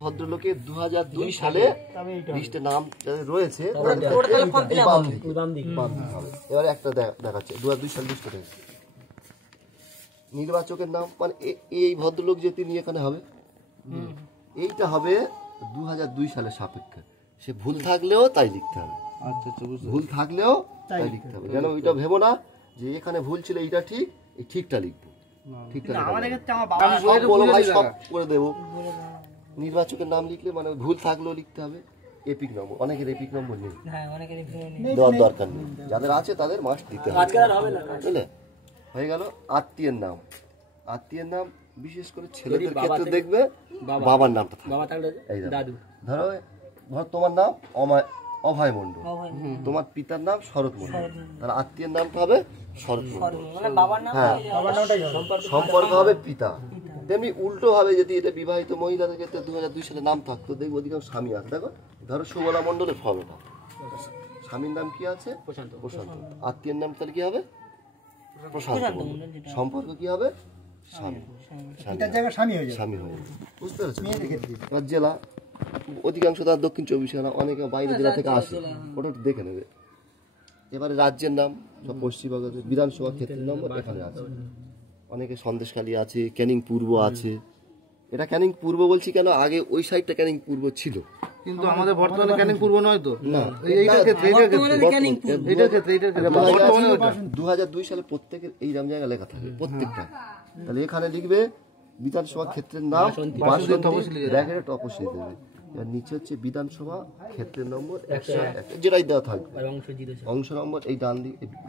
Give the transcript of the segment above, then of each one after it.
ভদ্রলোকের 2002 সালে লিস্টে নাম রয়েছে। এবারে একটা দেখাচ্ছে 2002 সাল লিস্টে রয়েছে নির্বাচকের নাম, মানে এই ভদ্রলোক যে তিনি এখানে হবে, এইটা হবে 2002 সালের সাপেক্ষে। সে ভুল থাকলেও তাই লিখতে হবে। ভুল থাকলেও তাই লিখতে হবে, যেন ওইটা ভেবো না যে এখানে ভুল ছিল এইটা ঠিক, এই ঠিকটা লিখবো। ঠিকটা সব করে দেবো। নির্বাচকের নাম লিখলে মানে ভুল থাকলেও লিখতে হবে। এপিক নম্বর, অনেকের এপিক নম্বর নেই, দেওয়ার দরকার নেই। যাদের আছে তাদের মাস্ট দিতে হবে, বুঝলে? হয়ে গেল। আত্মীয়ের নাম, আত্মীয়ের নাম বিশেষ করে ছেলেদের ক্ষেত্রে দেখবে বাবার নামটা থাকবে। এই ধরো তোমার নাম অভয় মণ্ডল, তোমার পিতার নাম শরৎ মণ্ডল, তাহলে আত্মীয়ের নামটা হবে শরৎ মণ্ডল। হ্যাঁ, সম্পর্ক হবে পিতা। তেমনি উল্টো ভাবে যদি এটা বিবাহিত মহিলাদের ক্ষেত্রে 2002 সালে নাম থাকতো, দেখবো অধিকাংশ স্বামী আছে। দেখো ধরো সুবলা মণ্ডলের ফলটা, স্বামীর নাম কি আছে? প্রশান্ত। আত্মীয়ের নাম তাহলে কি হবে? প্রশান্ত। সম্পর্ক কি হবে? স্বামী। স্বামী হয়ে বুঝতে পারছো? এবার জেলা, অধিকাংশ তার দক্ষিণ 24 পরগনা, অনেকে বাইরে জেলা থেকে আসে, ওটা দেখে নেবে। এবারে রাজ্যের নাম সব পশ্চিমবঙ্গ। বিধানসভা ক্ষেত্রের নম্বর এখানে আছে। অনেকে সন্দেশখালী আছে, ক্যানিং পূর্ব আছে। এটা ক্যানিং পূর্ব বলছি কেন, আগে ওই সাইডটা ক্যানিং পূর্ব ছিল, কিন্তু আমাদের বর্তমানে ক্যানিং পূর্ব নয় তো। না, এইটার ক্ষেত্রে 2002 সালে প্রত্যেকের এই নাম জায়গা লেখা থাকে প্রত্যেকটা। তাহলে এখানে লিখবে বিধানসভা ক্ষেত্রের নাম, ব্র্যাকেটে তপশিলি দেবে। এবার নিচে হচ্ছে বিধানসভা ক্ষেত্রের নম্বর 101, যেটাই দেওয়া থাকবে। অংশ নম্বর এই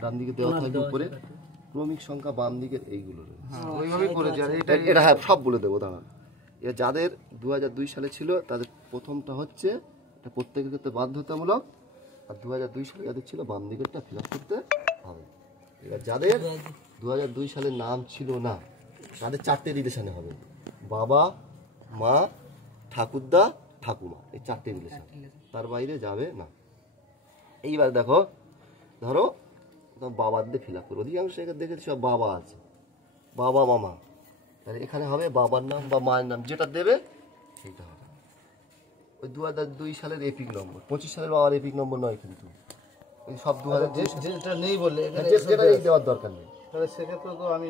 ডান দিকে দেওয়া থাকবে উপরে, ক্রমিক সংখ্যা বাম দিকের এইগুলো এটা হ্যাঁ সব বলে দেবো। দাঁড়ান, এ যাদের 2002 সালে ছিল তাদের প্রথমটা হচ্ছে, এটা প্রত্যেকের ক্ষেত্রে বাধ্যতামূলক। আর 2002 সালে যাদের ছিল বাম দিকেরটা ফিল আপ করতে হবে। এবার যাদের 2002 সালে নাম ছিল না তাদের 4টে রিলেশনে হবে: বাবা, মা, ঠাকুরদা, ঠাকুমা। এই 4টে রিলেশন, তার বাইরে যাবে না। এইবার দেখো, ধরো বাবার দিয়ে ফিল আপ করো। অধিকাংশ এখানে দেখেছি সব বাবা আছে, বাবা মামা। তাহলে এখানে হবে বাবার নাম বা মায়ের নাম, যেটা দেবে সেইটা হবে। ওই 2002 সালের এপিক নম্বর, 25 সালের বাবার এপিক নম্বর নয় কিন্তু। ওই সব 2000 নেই বললে যেটা দেওয়ার দরকার নেই। তাহলে সেক্ষেত্রে তো আমি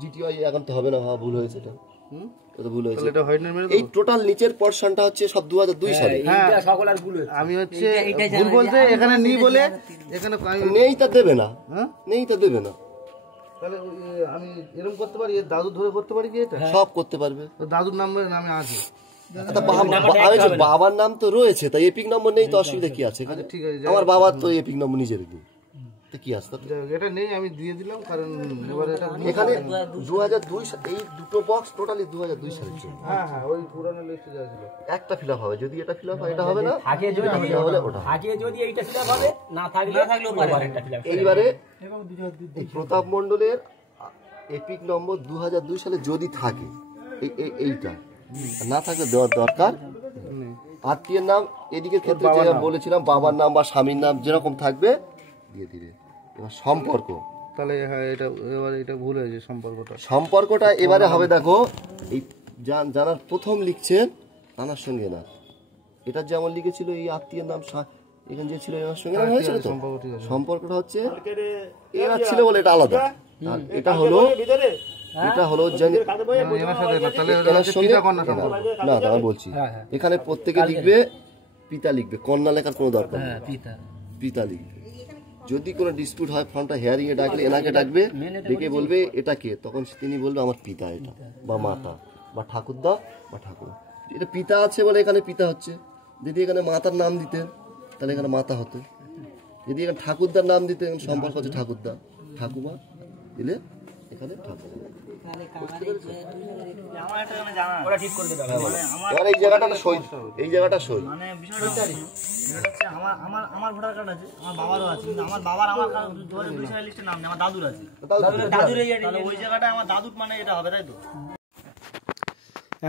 জিটিআই এখন তো হবে না, ভুল হয়েছে। এটা এটা ভুল হয়েছে। এই টোটাল নিচের পোরশনটা হচ্ছে সব 2002 সালে। আমি হচ্ছে ভুল বলতে এখানে নেই বলে, এখানে নেই তা দেবে না, নেই তা দেবে না। তাহলে আমি এরকম করতে পারি, দাদু ধরে করতে পারি কি? এটা সব করতে পারবে। দাদুর নামে আছে, বাবার নাম তো রয়েছে, তাই এপিক নম্বর নেই তো অসুবিধা কি আছে? ঠিক আছে, আমার বাবার তো এপিক নম্বর নিজের নেই, কি আসতে এটা নেই, আমি দিয়ে দিলাম। কারণ এখানে 2002 এই দুটো বক্স টোটালি 2002 সালে ছিল। হ্যাঁ হ্যাঁ, ওই পুরানো লিস্টে যা ছিল একটা ফিল আপ হবে। যদি এটা ফিল আপ হয় এটা হবে না, আগে যদি হলে ওটা আগে যদি এইটা ফিল আপ হবে, না থাকলেও আরেকটা ফিল আপ। এইবারে প্রতাপ মণ্ডলের এপিক নম্বর 2002 সালে যদি থাকে, এইটা না থাকলে দেওয়ার দরকার। আত্মীয়ের নাম এদিকের ক্ষেত্রে যেটা বলেছিলাম, বাবার নাম বা স্বামীর নাম যেরকম থাকবে দিয়ে দিবে। এবার সম্পর্ক, তাহলে হ্যাঁ এটা এবারে এটা ভুল হয়েছে। সম্পর্কটা এবারে হবে, দেখো এই যারা প্রথম লিখছেন তার সঙ্গে না, এটা যেমন লিখেছিল এই আত্মীয়ের নাম এখানে যে ছিল এনার সঙ্গে হয়েছিল তো। সম্পর্কটা হচ্ছে এরা ছিল বলে এটা আলাদা, আর এটা হলো না। আমি বলছি এখানে প্রত্যেকে লিখবে পিতা লিখবে, কন্যা লেখার কোনো দরকার নেই, পিতা লিখবে। যদি কোনো ডিসপিউট হয়, ফর্মটা হিয়ারিং এ ডাকলে এনাকে ডাকবে, ডেকে বলবে এটা কে, তখন তিনি বলবে আমার পিতা এটা, বা মাতা, বা ঠাকুরদা বা ঠাকুর। এটা পিতা আছে বলে এখানে পিতা হচ্ছে। যদি এখানে মাতার নাম দিতেন তাহলে এখানে মাতা হতো। যদি এখানে ঠাকুরদার নাম দিতেন, সম্পর্ক হচ্ছে ঠাকুরদা, ঠাকুমা দিলে এখানে ঠাকুর। এই জায়গাটা সই, এই জায়গাটা সই। মানে বিষয়টা হচ্ছে আমার ভোটার কার্ড আছে, আমার বাবারও আছে, কিন্তু আমার বাবার আমার 2002 সালের লিস্টে নাম নেই, আমার দাদুর আছে। তাহলে ওই জায়গাটা আমার দাদুর, মানে এটা হবে, তাই তো?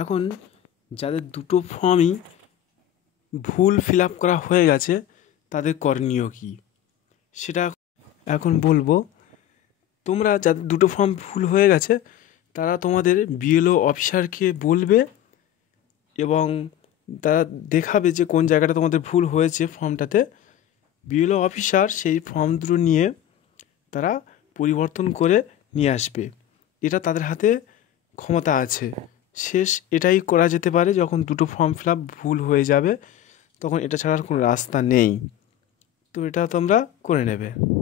এখন যাদের দুটো ফর্মই ভুল ফিল আপ করা হয়ে গেছে তাদের করণীয় কী সেটা এখন বলবো। তোমরা যাদের দুটো ফর্ম ভুল হয়ে গেছে তারা তোমাদের বিএলও অফিসারকে বলবে এবং তারা দেখাবে যে কোন জায়গাটা তোমাদের ভুল হয়েছে ফর্মটাতে। বিএলও অফিসার সেই ফর্ম দুটো নিয়ে তারা পরিবর্তন করে নিয়ে আসবে। এটা তাদের হাতে ক্ষমতা আছে। শেষ এটাই করা যেতে পারে, যখন দুটো ফর্ম ফিল আপ ভুল হয়ে যাবে তখন এটা ছাড়ার কোনো রাস্তা নেই। তো এটা তোমরা করে নেবে।